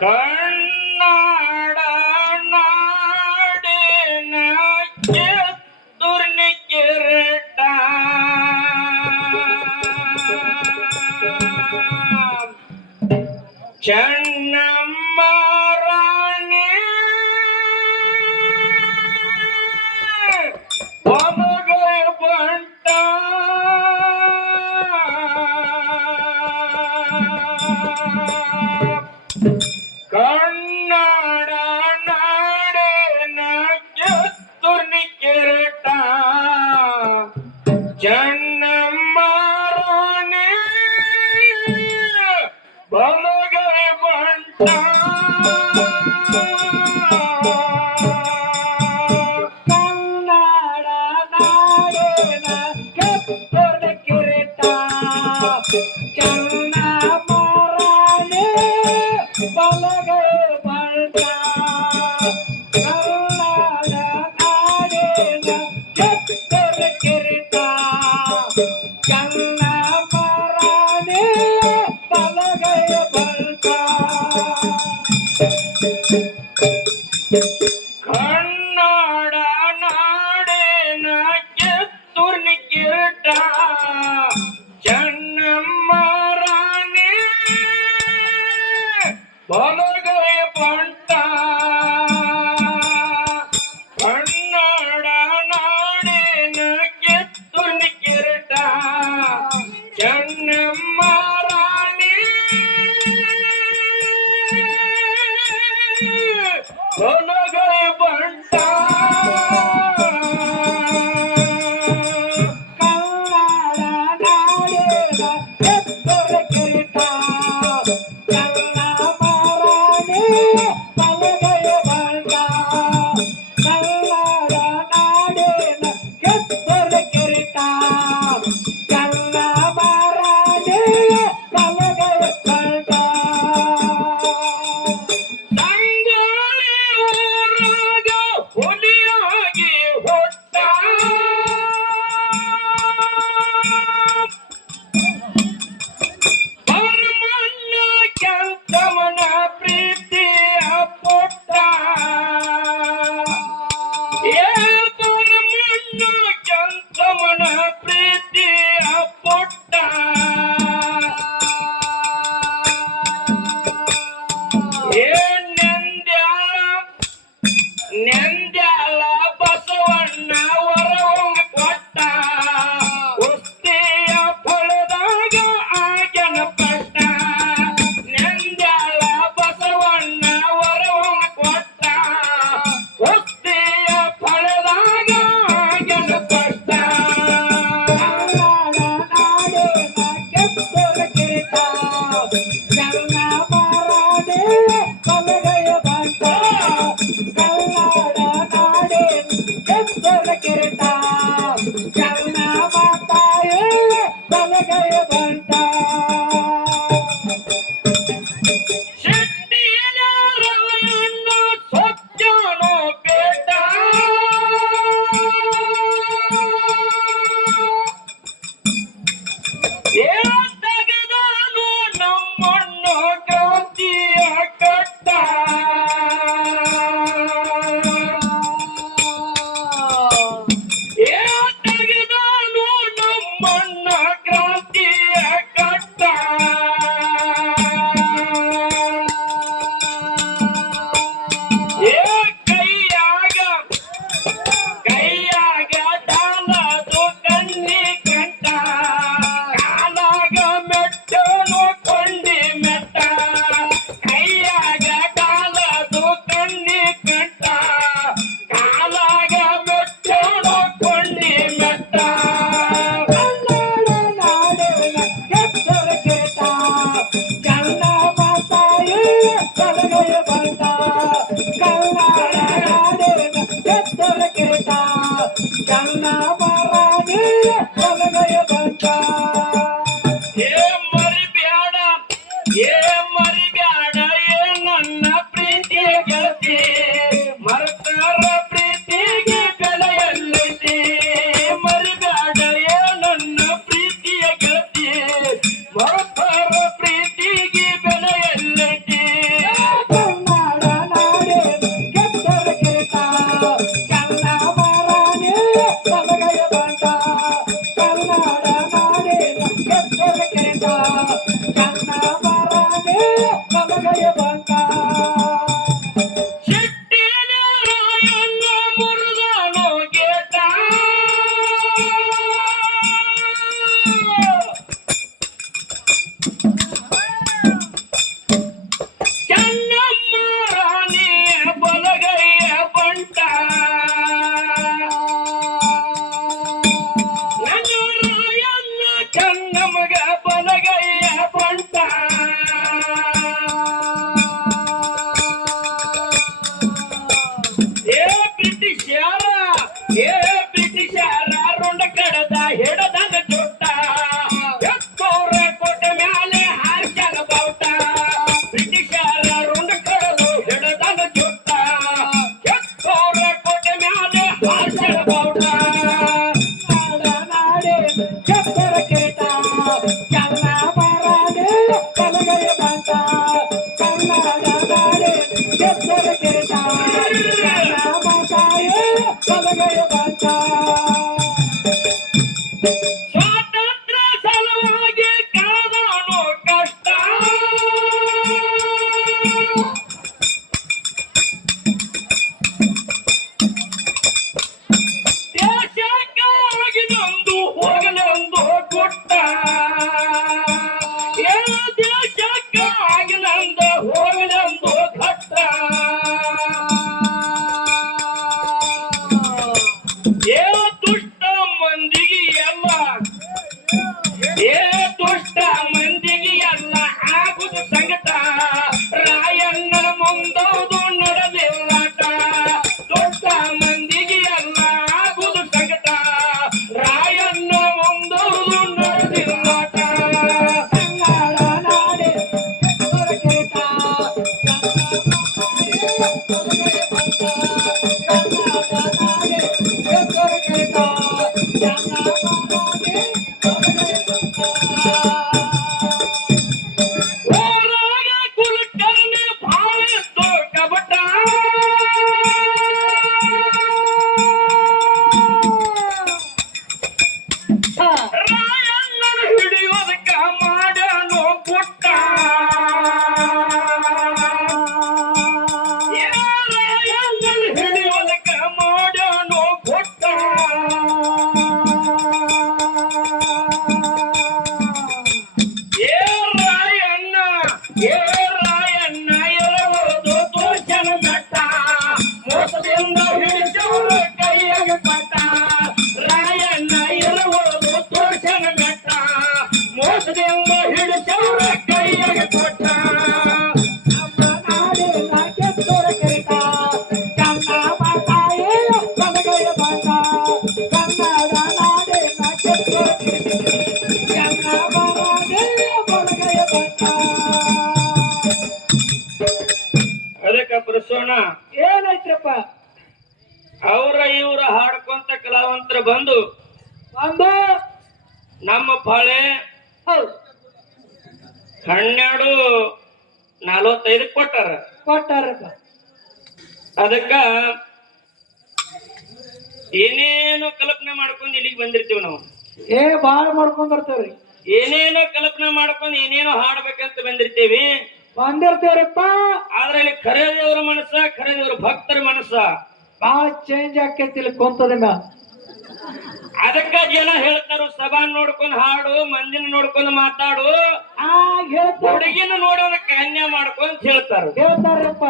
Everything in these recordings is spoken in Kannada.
ಕನ್ನಡ ನಾಡಿನ ಕಿತ್ತೂರಿನ ಕಿರೀಟ ಚೆನ್ನಮ್ಮ ರಾಣಿ ಒಮಗೈ ಬಂಟ ಕನ್ನಡ ನಾಡಿನ ಕಿತ್ತೂರಿನ ಕಿರೀಟ ಚೆನ್ನಮ್ಮ ರಾಣಿ ಒಮಗೈ ಬಂಟ ಕನ್ನಡ ನಾಡಿನ ಕಿತ್ತೂರಿನ ಕಿರೀಟ ಚೆನ್ನಮ್ಮ ರಾಣಿ ಬಲಗೈ ಬಂಟ ಕನ್ನಡ ನಾಡಿನ ಕಿತ್ತೂರಿನ ಕಿರೀಟ ಚೆನ್ನಮ್ಮ ರಾಣಿ ಬಲಗೈ ಬಂಟ ಕನ್ನಡ ನಾಡಿನ ಕಿತ್ತೂರಿನ ಕಿರೀಟ ಚೆನ್ನಮ್ಮ ರಾಣಿ ಬಲಗೈ ಬಂಟ ಕನ್ನಡ ನಾಡಿನ ಕಿತ್ತೂರಿನ ಕಿರೀಟ ಚೆನ್ನಮ್ಮ ರಾಣಿ ಬಲಗೈ ಬಂಟ ಕನ್ನಡ ನಾಡಿನ ಕಿತ್ತೂರಿನ ಕಿರೀಟ ಚೆನ್ನಮ್ಮ ರಾಣಿ ಬಲಗೈ ಬಂಟ ಕನ್ನಡ ನಾಡಿನ ಕಿತ್ತೂರಿನ ಕಿರೀಟ ಚೆನ್ನಮ್ಮ ರಾಣಿ ಬಲಗೈ ಬಂಟ ಸಂಗೊಳ್ಳಿ ಊರಾಗ ಹುಲಿಯಾಗಿ ಹುಟ್ಟ ಪರಮಣ್ಣ ಕೆಂಚಮ್ಮನ ಪ್ರೀತಿಯ ಪುಟ್ಟ ಏ ಪರಮಣ್ಣ ಕೆಂಚಮ್ಮನ ಪ್ರೀತಿಯ ಪುಟ್ಟ ಏ ನೆಂದ್ಯಾಳ ಬಸವಣ್ಣ ವರವಂಗ ಕೊಟ್ಟ ಕುಸ್ತಿಯ ಫಲದಾಗ ಆಗನ ಪಟ್ಟ ನೆಂದ್ಯಾಳ ಬಸವಣ್ಣ ವರವಂಗ ಕೊಟ್ಟ ಕುಸ್ತಿಯ ಫಲದಾಗ ಆಗನ ಪಟ್ಟ ಕನ್ನಡ ನಾಡಿನ ಕಿತ್ತೂರಿನ ಕಿರೀಟ ಚೆನ್ನಮ್ಮ ರಾಣಿ ಬಲಗೈ ಬಂಟ ಕನ್ನಡ ನಾಡಿನ ಕಿತ್ತೂರಿನ ಕಿರೀಟ ಚೆನ್ನಮ್ಮ ತಾಯಿ ಬಲಗೈ ಬಂಟ ಶೆಟ್ಟಿಯರವನ್ನ ಸೊಚ್ಚನೋ ಬೇಟ ಏ ತೆಗೆದನು ನಮ್ಮನ್ನು ಕ್ರಾಂತಿಯ ಕಟ್ಟ ಏ ತೆಗೆದನು ನಮ್ಮನ್ನ ಕ್ರಾಂತಿಯ ಕಟ್ಟ ಏ ಕೈಯಾಗ ದಾನದು ಕಣ್ಣಿ ಕಂಟ ಕಾಲಾಗ ಮೆಟ್ಟನು ಕೊಂಡಿ ಮೆಟ್ಟ ಕೈಯಾಗ ಕಾಲದು ಕಣ್ಣಿ ಕಂಟ ಕಾಲಾಗ ಮೆಟ್ಟನು ಕೊಂಡಿ ಮೆಟ್ಟ ಕನ್ನಡ ನಾಡಿನ ಕಿತ್ತೂರಿನ ಕಿರೀಟ ಚೆನ್ನಮ್ಮ ತಾಯಿ ಬಲಗೈ ಬಂಟ ಕನ್ನಡ ನಾಡಿನ ಕಿತ್ತೂರಿನ ಕಿರೀಟ ಚೆನ್ನಮ್ಮ ರಾಣಿ ಬಲಗೈ ಬಂಟ ಏ ಮರಿಬ್ಯಾಡ ಏ ಮರಿಬ್ಯಾಡ ಏ ನನ್ನ ಪ್ರೀತಿಯ ಗೆಳತಿ ಮರತಾರ ಪ್ರೀತಿಗೆ ಬೆಲೆ ಎಲ್ಲೈತಿ ಮರಿಬ್ಯಾಡ ಏ ನನ್ನ ಪ್ರೀತಿಯ ಗೆಳತಿ ಮರತಾರ ಪ್ರೀತಿಗೆ ಬೆಲೆ ಎಲ್ಲೈತಿ ಪ್ರಸೋಣ ಏನೈತ್ರಪ್ಪ ಅವ್ರ ಇವ್ರ ಹಾಡ್ಕೊಂತ ಕಲಾವಂತರ ಬಂದು ಒಂದು ನಮ್ಮ ಪಾಳೆ ಹೌದು 12:45 ಕೊಟ್ಟಾರ. ಕೊಟ್ಟಾರಪ್ಪ ಅದಕ್ಕ ಏನೇನೋ ಕಲ್ಪನೆ ಮಾಡ್ಕೊಂಡು ಇಲ್ಲಿಗೆ ಬಂದಿರ್ತೀವಿ ನಾವು. ಬಾಳ ಮಾಡ್ಕೊಂಡ್ ಬರ್ತಾವ್ರಿ. ಏನೇನೋ ಕಲ್ಪನೆ ಮಾಡ್ಕೊಂಡು ಏನೇನೋ ಹಾಡ್ಬೇಕಂತ ಬಂದಿರ್ತೀವಿ. ಬಂದಿರ್ತೇವ್ರಪ್ಪ. ಆದ್ರೆ ಇಲ್ಲಿ ಖರೆ ದೇವ್ರ ಮನಸ್ಸ, ಖರೆ ದೇವ್ರ ಭಕ್ತರ ಮನಸ್ಸ ಬಾಳ ಚೇಂಜ್ ಆಕೈತಿ ಇಲ್ಲಿ ಕುಂತದ ಮ್ಯಾಲ. ಅದಕ್ಕ ಜನ ಹೇಳ್ತಾರು ಸಭಾ ನೋಡ್ಕೊಂಡು ಹಾಡು, ಮಂದಿನ ನೋಡ್ಕೊಂಡು ಮಾತಾಡು, ಹುಡುಗಿನ ನೋಡೋದ ಕನ್ಯಾ ಮಾಡ್ಕೊಂತ ಹೇಳ್ತಾರಪ್ಪ.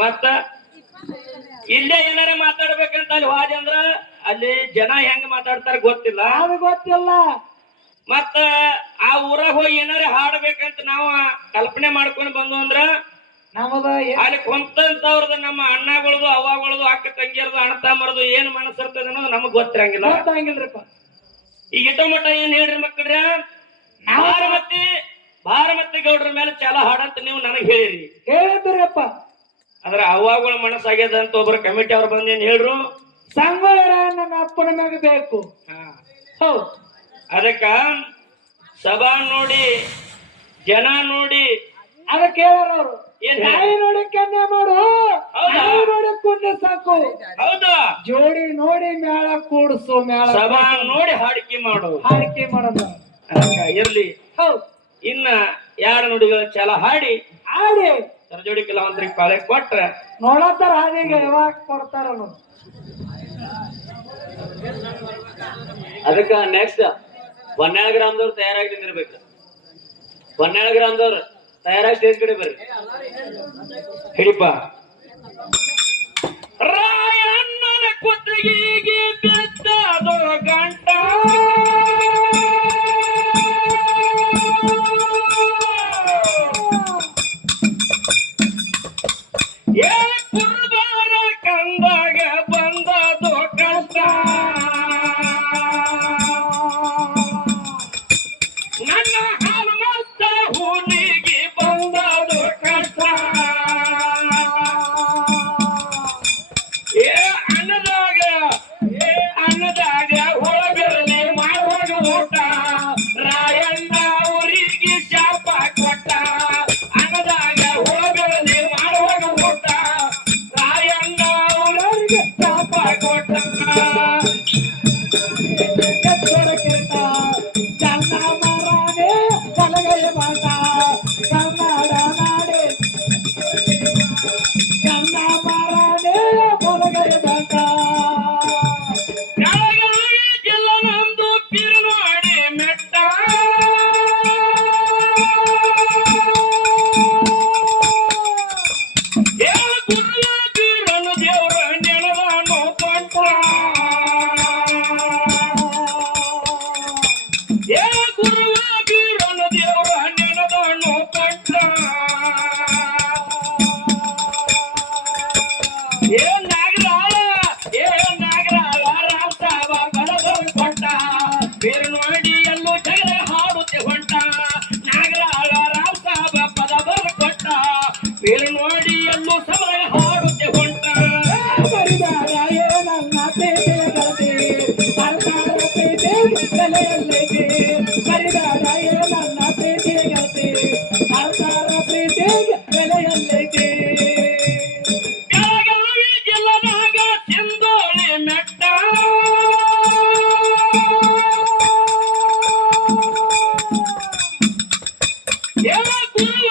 ಮತ್ತ ಇಲ್ಲೇ ಏನಾರ ಮಾತಾಡ್ಬೇಕಂತ ಅಲ್ಲಿ ಹೋದ ಅಂದ್ರ ಅಲ್ಲಿ ಜನ ಹೆಂಗ್ ಮಾತಾಡ್ತಾರ ಗೊತ್ತಿಲ್ಲ. ಅದು ಗೊತ್ತಿಲ್ಲ. ಮತ್ತ ಆ ಊರಾಗ ಹೋಗಿ ಏನಾರ ಹಾಡ್ಬೇಕಂತ ನಾವು ಕಲ್ಪನೆ ಮಾಡ್ಕೊಂಡು ಬಂದು ಅಂದ್ರ ನಮದ ಅಲ್ಲಿ ಕುಂತವ್ರದ್ದು ನಮ್ಮ ಅಣ್ಣಗಳದು, ಅವ್ವಗಳದು, ಅಕ್ಕ ತಂಗಿಯರದು, ಅಣ್ಣ ತಮ್ಮರದು ಏನ್ ಮನಸ್ಸಿರ್ತದ ಅನ್ನೋದು ನಮಗ್ ಗೊತ್ತಿರಂಗಿಲ್ಲ. ಗೊತ್ತಾಗಿಲ್ರಿಪ್ಪ. ಈಗ ಇಟ ಮಟ್ಟ ಏನ್ ಹೇಳ್ರಿ ಮಕ್ಕಳ್ರ, ಭಾರಮತಿ ಗೌಡ್ರ ಮೇಲೆ ಚಾಲ ಹಾಡಂತ ನೀವು ನನಗ್ ಹೇಳಿರಿ. ಹೇಳಿದ್ರಪ್ಪ. ಅದ್ರ ಅವ್ವಗಳ ಮನಸ್ಸಾಗ್ಯದ ಅಂತ ಒಬ್ರು ಕಮಿಟಿ ಅವ್ರು ಬಂದೇನ್ ಹೇಳ್ರು, ಸಂಗೋಳ ನನ್ನ ಅಪ್ಪನ ಮ್ಯಾಗ ಬೇಕು. ಹೌದು. ಅದಕ್ಕ ಸಭಾ ನೋಡಿ, ಜನ ನೋಡಿ ಅದಕ್ಕೆ ಹೇಳ್ಯಾರ ಅವರು, ನಾಯಿ ನೋಡಿ ಕನ್ಯಾ ಮಾಡು, ನಾಯಿ ನೋಡಿ ಕುಂಡ ಸಾಕು. ಹೌದಾ? ಜೋಡಿ ನೋಡಿ ಮೇಳ ಕೂಡಿಸು, ಮೇಳ ಸಭಾ ನೋಡಿ ಹಾಡಿಕೆ ಮಾಡು, ಹಾಡಿಕೆ ಮಾಡೋದು. ಅದಕ್ಕ ಇರ್ಲಿ. ಹೌದು. ಇನ್ನ ಎರಡು ನುಡಿಗಳ ಚಾಲ ಹಾಡಿ ಸರಜೋಡಿ ಕಲಾವಂತರಿಗೆ ಪಾಳೆ ಕೊಟ್ರ ನೋಡತ್ತಾರ. ಹಾದಿಗೆ ಯಾವಾಗ ಕೊಡ್ತಾರ ಅನ್ನೋದು. ಅದಕ್ಕ ನೆಕ್ಸ್ಟ್ 12 ಗ್ರಾಮದವ್ರು ತಯಾರಾಗಿ ನಿಂದಿರ್ಬೇಕು. 12 ಗ್ರಾಮದವ್ರು ತಯಾರಾಗಿ ಸ್ಟೇಜ್ ಕಡೆ ಬರ್ರಿ. ಹಿಡಿಪ ರಾಯಣ್ಣನ ಕುತ್ತಿಗೆಗೆ ಬಿದ್ದದೋ ಗಂಟ, ಕುರ್ಬಾರ ಕಂದಾಗ ಬಂದದೋ ಕಷ್ಟ, ನನ್ನ ಹಾಲು ಮತ್ತ ಹೂನಿಗೆ ಬಂದದೋ ಕಷ್ಟ, ಅನ್ನದಾಗ ಹೊಳಬಿರಲಿ ಮಾಡುವಾಗ ಊಟ, ರಾಯಣ್ಣ ಊರಿಗೆ ಶಾಪ ಕೊಟ್ಟ, ಅನ್ನದಾಗ ಹೊಳಬಿರಲಿ ಮಾಡುವಾಗ ಊಟ, ರಾಯಣ್ಣ ಊರಿಗೆ ಶಾಪ ಕೊಟ್ಟ. ಚನ್ನ ಮರಾನೆ ಕಲಗಯ ಮಾಟ, ಕನ್ನಡ ನಾಡೆ ಚನ್ನ ಮರಾನೆ ಕಲಗಯ ಮಾಟ. ಬೆಳಗಾವಿ ಜಿಲ್ಲೆ ನಮ್ದು ಪಿರುನಾಡಿ ಮೆಟ್ಟ, ಗುರುವ ಬೀರನು ದೇವ್ರ ನೆನದಾನು ಪಂಟ, ಗುರುವ ಬೀರನು ದೇವ್ರ ನೆನದಾನು ಪಂಟ, ನಾಗರಾಳ ರಾಮ ಕೊಟ್ಟ, ಬೇರೆ ನೋಡಿ ಎಲ್ಲೂ ಜಗಳ ಹಾಡುತ್ತೆ ಹೊಂಟ, ನಾಗರಾಳ ರಾಮ ಸಾಬ ಪದ ಕೊಟ್ಟ, ಬೇರೆ ನೋಡಿ ಎಲ್ಲೂ ಸಭೆ ಹಾಡುತ್ತೆ ಹೊಂಟ. ಬರಿದಾರ ಏನನ್ನ ಪ್ರೀತಿಯ ಗೆಳತಿ, ಸರ್ಕಾರ ಪ್ರೀತಿ ಬೆಲೆಯಲ್ಲೈತಿ. ಬರಿದಾರ ಏನನ್ನ ಪ್ರೀತಿಯ ಗೆಳತಿ, ಸರ್ಕಾರ ಪ್ರೀತಿ ಬೆಲೆಯಲ್ಲೈತಿ. ಬೆಳಗಾವಿ ಜಿಲ್ಲದಾಗ ಸಿಂಧೋಳಿ ಮೆಟ್ಟ, ಗುರುವ